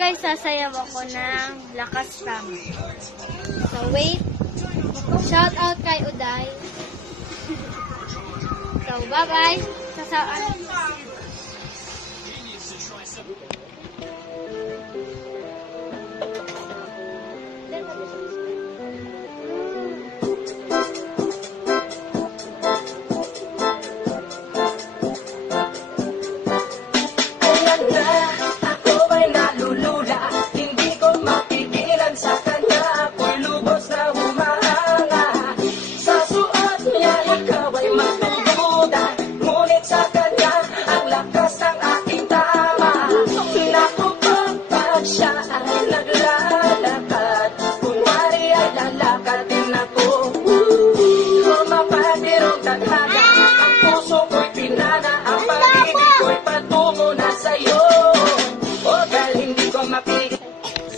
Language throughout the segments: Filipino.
guys, sasayaw ako ng Lakas Tama. So wait. Shout out kay Uday. So bye bye. Sasayaw.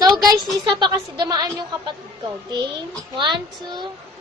So guys, isa pa kasi dumaan yung kapatid ko. Game 1, 2.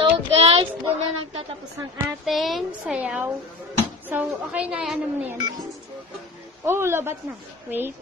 So guys, doon na nagtatapos ang ating sayaw. So, okay na, ano mo na yan. Oh, labat na. Wait.